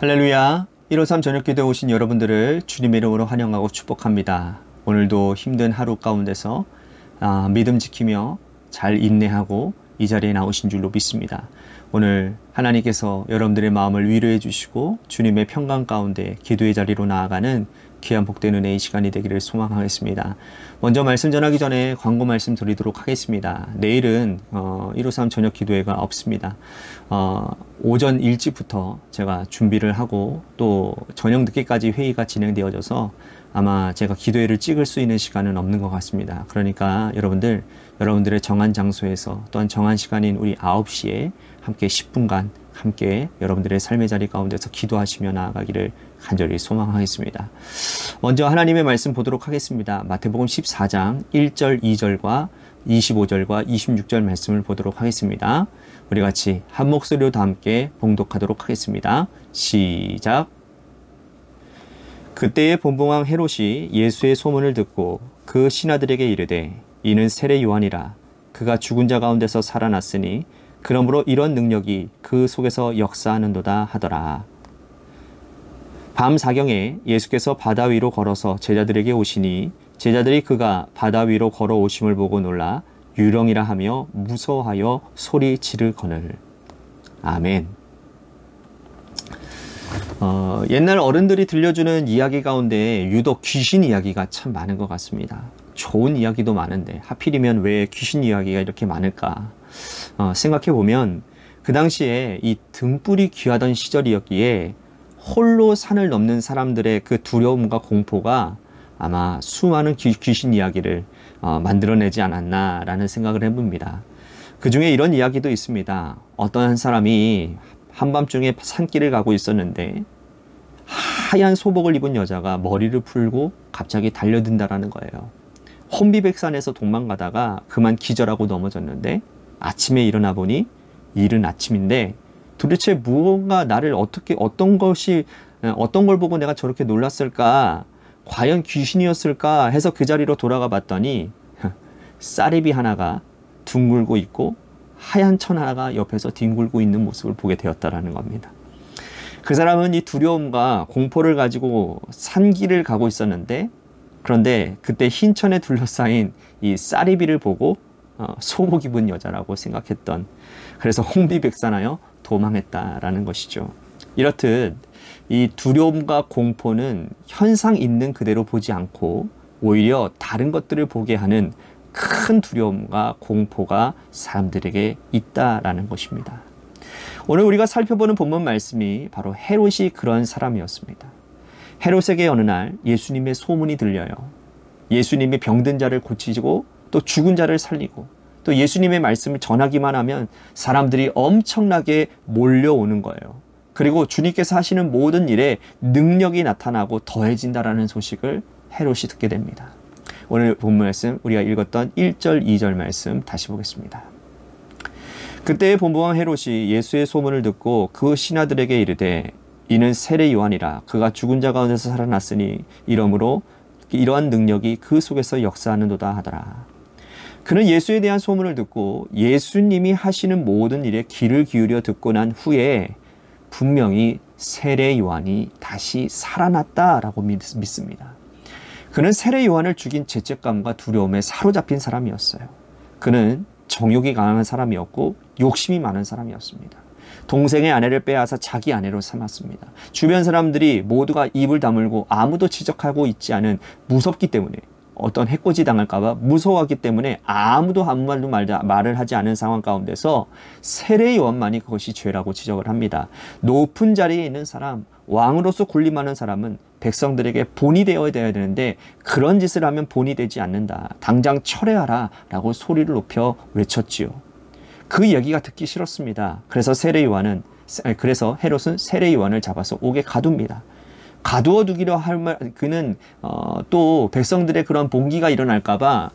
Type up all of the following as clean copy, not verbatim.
할렐루야. 153 저녁기도에 오신 여러분들을 주님의 이름으로 환영하고 축복합니다. 오늘도 힘든 하루 가운데서 믿음 지키며 잘 인내하고 이 자리에 나오신 줄로 믿습니다. 오늘 하나님께서 여러분들의 마음을 위로해 주시고 주님의 평강 가운데 기도의 자리로 나아가는 귀한 복된 은혜의 시간이 되기를 소망하겠습니다. 먼저 말씀 전하기 전에 광고 말씀 드리도록 하겠습니다. 내일은 153 저녁 기도회가 없습니다. 오전 일찍부터 제가 준비를 하고 또 저녁 늦게까지 회의가 진행되어져서 아마 제가 기도회를 찍을 수 있는 시간은 없는 것 같습니다. 그러니까 여러분들의 정한 장소에서 또한 정한 시간인 우리 9시에 함께 10분간 함께 여러분들의 삶의 자리 가운데서 기도하시며 나아가기를 간절히 소망하겠습니다. 먼저 하나님의 말씀 보도록 하겠습니다. 마태복음 14장 1절, 2절과 25절과 26절 말씀을 보도록 하겠습니다. 우리 같이 한 목소리로 다 함께 봉독하도록 하겠습니다. 시작. 그때의 본봉왕 헤롯이 예수의 소문을 듣고 그 신하들에게 이르되 이는 세례 요한이라. 그가 죽은 자 가운데서 살아났으니 그러므로 이런 능력이 그 속에서 역사하는도다 하더라. 밤 사경에 예수께서 바다 위로 걸어서 제자들에게 오시니 제자들이 그가 바다 위로 걸어오심을 보고 놀라 유령이라 하며 무서워하여 소리 지르거늘. 아멘. 옛날 어른들이 들려주는 이야기 가운데 유독 귀신 이야기가 참 많은 것 같습니다. 좋은 이야기도 많은데 하필이면 왜 귀신 이야기가 이렇게 많을까 생각해보면 그 당시에 이 등불이 귀하던 시절이었기에 홀로 산을 넘는 사람들의 그 두려움과 공포가 아마 수많은 귀신 이야기를 만들어내지 않았나라는 생각을 해봅니다. 그 중에 이런 이야기도 있습니다. 어떤 한 사람이 한밤중에 산길을 가고 있었는데 하얀 소복을 입은 여자가 머리를 풀고 갑자기 달려든다라는 거예요. 혼비백산에서 도망가다가 그만 기절하고 넘어졌는데 아침에 일어나 보니 이른 아침인데 도대체 무언가 나를 어떤 걸 보고 내가 저렇게 놀랐을까? 과연 귀신이었을까? 해서 그 자리로 돌아가 봤더니 쌀입이 하나가 둥글고 있고 하얀 천 하나가 옆에서 뒹굴고 있는 모습을 보게 되었다라는 겁니다. 그 사람은 이 두려움과 공포를 가지고 산길을 가고 있었는데 그런데 그때 흰 천에 둘러싸인 이 쌀이비를 보고 소복 입은 여자라고 생각했던, 그래서 혼비백산하여 도망했다라는 것이죠. 이렇듯 이 두려움과 공포는 현상 있는 그대로 보지 않고 오히려 다른 것들을 보게 하는 큰 두려움과 공포가 사람들에게 있다라는 것입니다. 오늘 우리가 살펴보는 본문 말씀이 바로 헤롯이 그런 사람이었습니다. 헤롯에게 어느 날 예수님의 소문이 들려요. 예수님이 병든 자를 고치시고 또 죽은 자를 살리고 또 예수님의 말씀을 전하기만 하면 사람들이 엄청나게 몰려오는 거예요. 그리고 주님께서 하시는 모든 일에 능력이 나타나고 더해진다라는 소식을 헤롯이 듣게 됩니다. 오늘 본문 말씀 우리가 읽었던 1절, 2절 말씀 다시 보겠습니다. 그때의 본봉왕 헤롯이 예수의 소문을 듣고 그 신하들에게 이르되 이는 세례 요한이라. 그가 죽은 자 가운데서 살아났으니 이러므로 이러한 능력이 그 속에서 역사하는도다 하더라. 그는 예수에 대한 소문을 듣고 예수님이 하시는 모든 일에 귀를 기울여 듣고 난 후에 분명히 세례 요한이 다시 살아났다라고 믿습니다. 그는 세례 요한을 죽인 죄책감과 두려움에 사로잡힌 사람이었어요. 그는 정욕이 강한 사람이었고 욕심이 많은 사람이었습니다. 동생의 아내를 빼앗아 자기 아내로 삼았습니다. 주변 사람들이 모두가 입을 다물고 아무도 지적하고 있지 않은, 무섭기 때문에 어떤 해코지 당할까봐 무서워하기 때문에 아무도 아무 말도 말을 하지 않은 상황 가운데서 세례 요한만이 그것이 죄라고 지적을 합니다. 높은 자리에 있는 사람, 왕으로서 군림하는 사람은 백성들에게 본이 되어야 되는데 그런 짓을 하면 본이 되지 않는다. 당장 철회하라 라고 소리를 높여 외쳤지요. 그 얘기가 듣기 싫었습니다. 그래서 헤롯은 세례 요한을 잡아서 옥에 가둡니다. 가두어 두기로 그는 또 백성들의 그런 봉기가 일어날까봐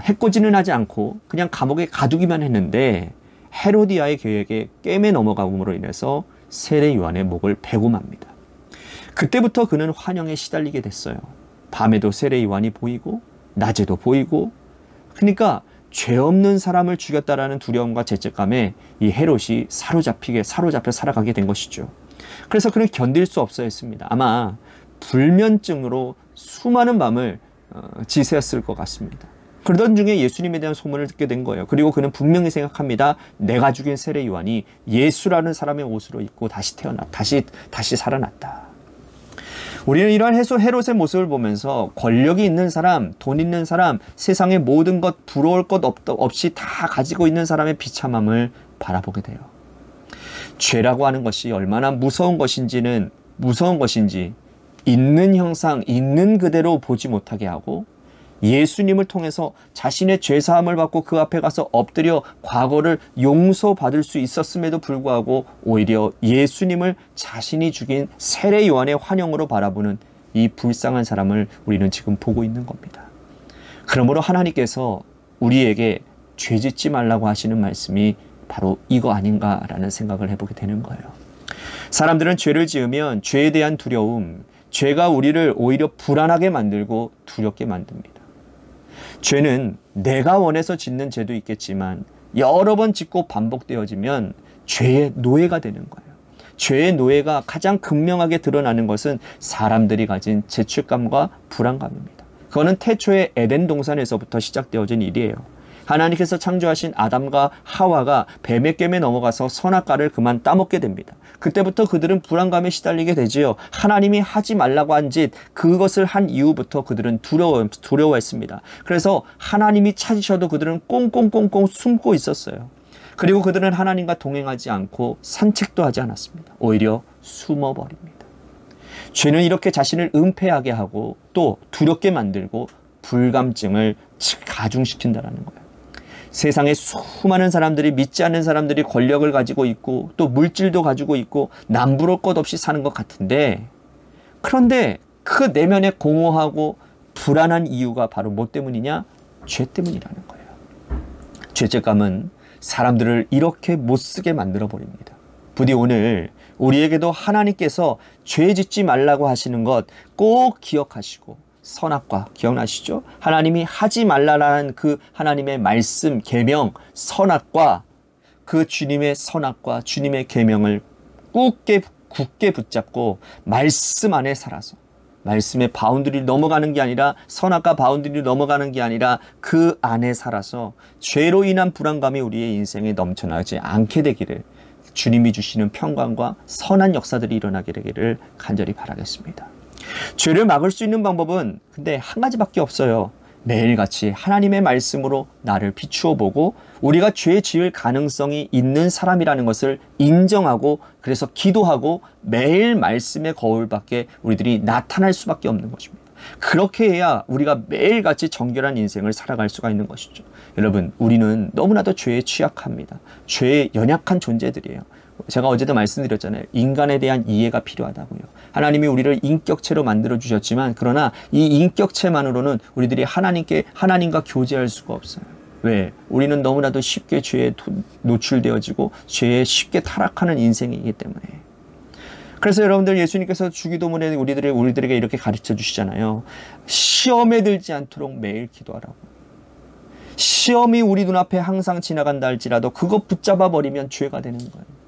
해코지는 하지 않고 그냥 감옥에 가두기만 했는데 헤로디아의 계획에 꿰매 넘어감으로 인해서 세례 요한의 목을 베고 맙니다. 그때부터 그는 환영에 시달리게 됐어요. 밤에도 세례 요한이 보이고 낮에도 보이고, 그러니까 죄 없는 사람을 죽였다라는 두려움과 죄책감에 이 헤롯이 사로잡혀 살아가게 된 것이죠. 그래서 그는 견딜 수 없어 했습니다. 아마 불면증으로 수많은 밤을 지새웠을 것 같습니다. 그러던 중에 예수님에 대한 소문을 듣게 된 거예요. 그리고 그는 분명히 생각합니다. 내가 죽인 세례 요한이 예수라는 사람의 옷으로 입고 다시 살아났다. 우리는 이러한 헤롯의 모습을 보면서 권력이 있는 사람, 돈 있는 사람, 세상의 모든 것, 부러울 것 없이 다 가지고 있는 사람의 비참함을 바라보게 돼요. 죄라고 하는 것이 얼마나 무서운 것인지 있는 형상, 있는 그대로 보지 못하게 하고 예수님을 통해서 자신의 죄사함을 받고 그 앞에 가서 엎드려 과거를 용서받을 수 있었음에도 불구하고 오히려 예수님을 자신이 죽인 세례 요한의 환영으로 바라보는 이 불쌍한 사람을 우리는 지금 보고 있는 겁니다. 그러므로 하나님께서 우리에게 죄 짓지 말라고 하시는 말씀이 바로 이거 아닌가라는 생각을 해보게 되는 거예요. 사람들은 죄를 지으면 죄에 대한 두려움, 죄가 우리를 오히려 불안하게 만들고 두렵게 만듭니다. 죄는 내가 원해서 짓는 죄도 있겠지만 여러 번 짓고 반복되어지면 죄의 노예가 되는 거예요. 죄의 노예가 가장 극명하게 드러나는 것은 사람들이 가진 죄책감과 불안감입니다. 그거는 태초의 에덴 동산에서부터 시작되어진 일이에요. 하나님께서 창조하신 아담과 하와가 뱀의 꿰매 넘어가서 선악과를 그만 따먹게 됩니다. 그때부터 그들은 불안감에 시달리게 되지요. 하나님이 하지 말라고 한 짓, 그것을 한 이후부터 그들은 두려워했습니다. 그래서 하나님이 찾으셔도 그들은 꽁꽁꽁꽁 숨고 있었어요. 그리고 그들은 하나님과 동행하지 않고 산책도 하지 않았습니다. 오히려 숨어버립니다. 죄는 이렇게 자신을 은폐하게 하고 또 두렵게 만들고 불감증을 가중시킨다는 거예요. 세상에 수많은 사람들이, 믿지 않는 사람들이 권력을 가지고 있고 또 물질도 가지고 있고 남부러울 것 없이 사는 것 같은데, 그런데 그 내면에 공허하고 불안한 이유가 바로 뭐 때문이냐? 죄 때문이라는 거예요. 죄책감은 사람들을 이렇게 못쓰게 만들어 버립니다. 부디 오늘 우리에게도 하나님께서 죄 짓지 말라고 하시는 것 꼭 기억하시고, 선악과 기억나시죠? 하나님이 하지 말라라는 그 하나님의 말씀, 계명, 선악과 그 주님의 선악과 주님의 계명을 굳게 붙잡고 말씀 안에 살아서, 말씀의 바운드리를 넘어가는 게 아니라, 선악과 바운드리를 넘어가는 게 아니라 그 안에 살아서 죄로 인한 불안감이 우리의 인생에 넘쳐나지 않게 되기를, 주님이 주시는 평강과 선한 역사들이 일어나게 되기를 간절히 바라겠습니다. 죄를 막을 수 있는 방법은 근데 한 가지밖에 없어요. 매일같이 하나님의 말씀으로 나를 비추어 보고 우리가 죄 지을 가능성이 있는 사람이라는 것을 인정하고, 그래서 기도하고 매일 말씀의 거울 밖에 우리들이 나타날 수밖에 없는 것입니다. 그렇게 해야 우리가 매일같이 정결한 인생을 살아갈 수가 있는 것이죠. 여러분, 우리는 너무나도 죄에 취약합니다. 죄에 연약한 존재들이에요. 제가 어제도 말씀드렸잖아요. 인간에 대한 이해가 필요하다고요. 하나님이 우리를 인격체로 만들어 주셨지만, 그러나 이 인격체만으로는 우리들이 하나님과 교제할 수가 없어요. 왜? 우리는 너무나도 쉽게 죄에 노출되어지고 죄에 쉽게 타락하는 인생이기 때문에. 그래서 여러분들, 예수님께서 주기도문에 우리들에게 이렇게 가르쳐 주시잖아요. 시험에 들지 않도록 매일 기도하라고. 시험이 우리 눈앞에 항상 지나간다 할지라도 그것 붙잡아 버리면 죄가 되는 거예요.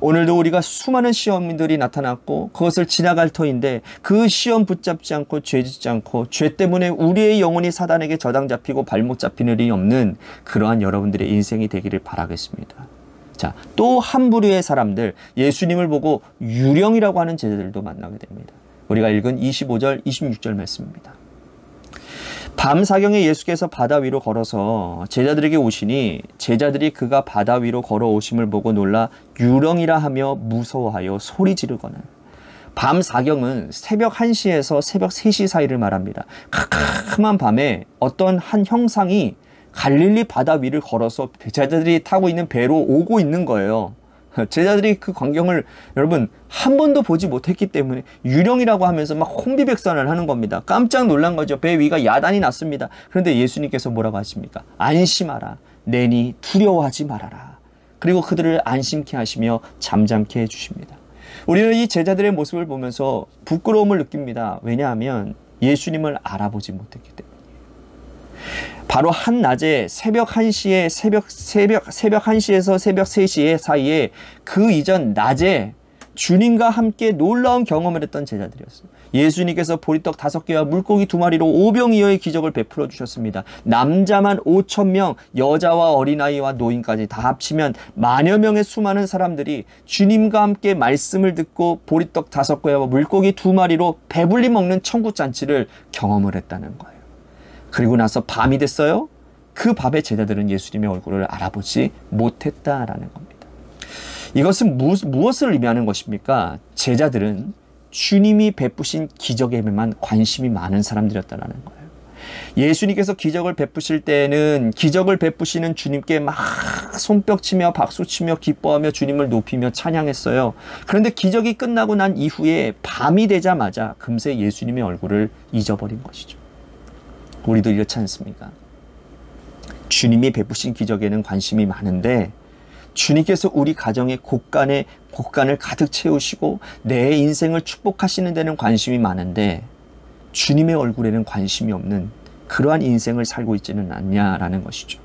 오늘도 우리가 수많은 시험들이 나타났고 그것을 지나갈 터인데, 그 시험 붙잡지 않고 죄 짓지 않고 죄 때문에 우리의 영혼이 사단에게 저당 잡히고 발목 잡히는 일이 없는 그러한 여러분들의 인생이 되기를 바라겠습니다. 자, 또 한 부류의 사람들, 예수님을 보고 유령이라고 하는 제자들도 만나게 됩니다. 우리가 읽은 25절, 26절 말씀입니다. 밤 사경에 예수께서 바다 위로 걸어서 제자들에게 오시니 제자들이 그가 바다 위로 걸어오심을 보고 놀라 유령이라 하며 무서워하여 소리 지르거늘. 밤 사경은 새벽 1시에서 새벽 3시 사이를 말합니다. 캄캄한 밤에 어떤 한 형상이 갈릴리 바다 위를 걸어서 제자들이 타고 있는 배로 오고 있는 거예요. 제자들이 그 광경을 여러분 한 번도 보지 못했기 때문에 유령이라고 하면서 막 혼비백산을 하는 겁니다. 깜짝 놀란 거죠. 배 위가 야단이 났습니다. 그런데 예수님께서 뭐라고 하십니까? 안심하라. 내니 두려워하지 말아라. 그리고 그들을 안심케 하시며 잠잠케 해주십니다. 우리는 이 제자들의 모습을 보면서 부끄러움을 느낍니다. 왜냐하면 예수님을 알아보지 못했기 때문에. 바로 한낮에 새벽 1시에 새벽 1시에서 새벽 3시 사이에 그 이전 낮에 주님과 함께 놀라운 경험을 했던 제자들이었어요. 예수님께서 보리떡 5개와 물고기 2마리로 오병이어의 기적을 베풀어 주셨습니다. 남자만 5,000명, 여자와 어린아이와 노인까지 다 합치면 만여 명의 수많은 사람들이 주님과 함께 말씀을 듣고 보리떡 5개와 물고기 2마리로 배불리 먹는 천국잔치를 경험을 했다는 거예요. 그리고 나서 밤이 됐어요. 그 밤에 제자들은 예수님의 얼굴을 알아보지 못했다라는 겁니다. 이것은 무엇을 의미하는 것입니까? 제자들은 주님이 베푸신 기적에만 관심이 많은 사람들이었다는 거예요. 예수님께서 기적을 베푸실 때는 기적을 베푸시는 주님께 막 손뼉치며 박수치며 기뻐하며 주님을 높이며 찬양했어요. 그런데 기적이 끝나고 난 이후에 밤이 되자마자 금세 예수님의 얼굴을 잊어버린 것이죠. 우리도 이렇지 않습니까? 주님이 베푸신 기적에는 관심이 많은데 주님께서 우리 가정의 곳간을 가득 채우시고 내 인생을 축복하시는 데는 관심이 많은데 주님의 얼굴에는 관심이 없는 그러한 인생을 살고 있지는 않냐라는 것이죠.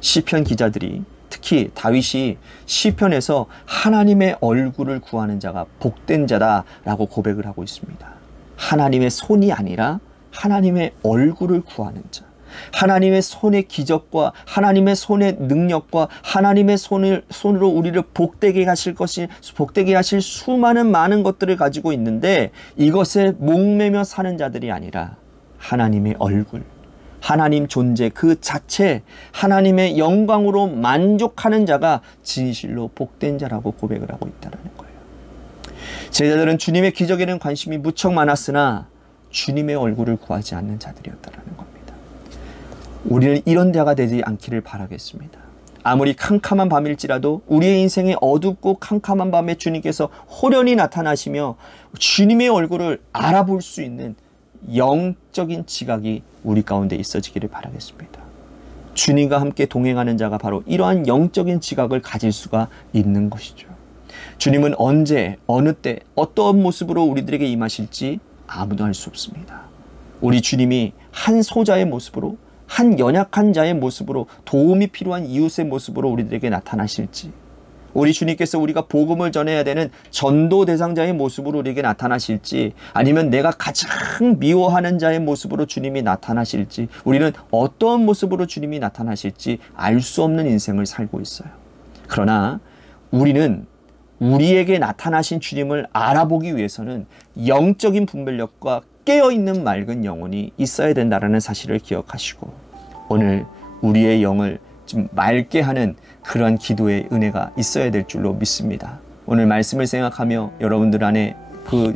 시편 기자들이 특히 다윗이 시편에서 하나님의 얼굴을 구하는 자가 복된 자다라고 고백을 하고 있습니다. 하나님의 손이 아니라 하나님의 얼굴을 구하는 자. 하나님의 손의 기적과 하나님의 손의 능력과 하나님의 손으로 우리를 복되게 하실 수많은 많은 것들을 가지고 있는데 이것에 목매며 사는 자들이 아니라 하나님의 얼굴, 하나님 존재 그 자체, 하나님의 영광으로 만족하는 자가 진실로 복된 자라고 고백을 하고 있다는 거예요. 제자들은 주님의 기적에는 관심이 무척 많았으나 주님의 얼굴을 구하지 않는 자들이었다는 겁니다. 우리는 이런 자가 되지 않기를 바라겠습니다. 아무리 캄캄한 밤일지라도 우리의 인생에 어둡고 캄캄한 밤에 주님께서 호련히 나타나시며 주님의 얼굴을 알아볼 수 있는 영적인 지각이 우리 가운데 있어지기를 바라겠습니다. 주님과 함께 동행하는 자가 바로 이러한 영적인 지각을 가질 수가 있는 것이죠. 주님은 언제, 어느 때, 어떠한 모습으로 우리들에게 임하실지 아무도 알 수 없습니다. 우리 주님이 한 소자의 모습으로 한 연약한 자의 모습으로 도움이 필요한 이웃의 모습으로 우리들에게 나타나실지 우리 주님께서 우리가 복음을 전해야 되는 전도 대상자의 모습으로 우리에게 나타나실지 아니면 내가 가장 미워하는 자의 모습으로 주님이 나타나실지 우리는 어떠한 모습으로 주님이 나타나실지 알 수 없는 인생을 살고 있어요. 그러나 우리는 우리에게 나타나신 주님을 알아보기 위해서는 영적인 분별력과 깨어있는 맑은 영혼이 있어야 된다는 사실을 기억하시고 오늘 우리의 영을 좀 맑게 하는 그러한 기도의 은혜가 있어야 될 줄로 믿습니다. 오늘 말씀을 생각하며 여러분들 안에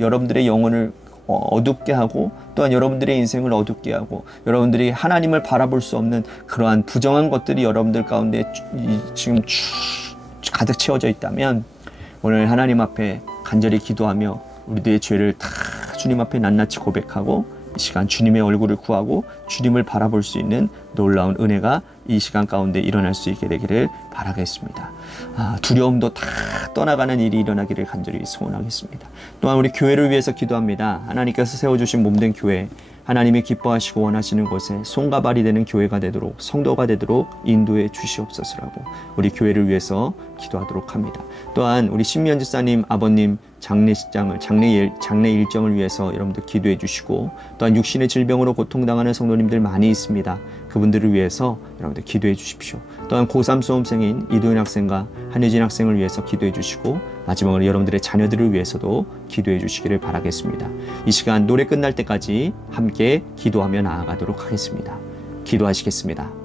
여러분들의 영혼을 어둡게 하고 또한 여러분들의 인생을 어둡게 하고 여러분들이 하나님을 바라볼 수 없는 그러한 부정한 것들이 여러분들 가운데 지금 가득 채워져 있다면 오늘 하나님 앞에 간절히 기도하며 우리들의 죄를 다 주님 앞에 낱낱이 고백하고 이 시간 주님의 얼굴을 구하고 주님을 바라볼 수 있는 놀라운 은혜가 이 시간 가운데 일어날 수 있게 되기를 바라겠습니다. 두려움도 다 떠나가는 일이 일어나기를 간절히 소원하겠습니다. 또한 우리 교회를 위해서 기도합니다. 하나님께서 세워주신 몸된 교회 하나님이 기뻐하시고 원하시는 곳에 손과 발이 되는 교회가 되도록 성도가 되도록 인도해 주시옵소서라고 우리 교회를 위해서 기도하도록 합니다. 또한 우리 신미연 집사님 아버님 장례 일정을 위해서 여러분들 기도해 주시고 또한 육신의 질병으로 고통당하는 성도님들 많이 있습니다. 그분들을 위해서 여러분들 기도해 주십시오. 또한 고3 수험생인 이도현 학생과 한혜진 학생을 위해서 기도해 주시고 마지막으로 여러분들의 자녀들을 위해서도 기도해 주시기를 바라겠습니다. 이 시간 노래 끝날 때까지 함께 기도하며 나아가도록 하겠습니다. 기도하시겠습니다.